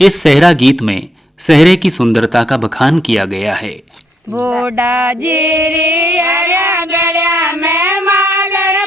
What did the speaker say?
इस सहरा गीत में सहरे की सुंदरता का बखान किया गया है। बोडा जेरे अड़िया गड़िया में मालड़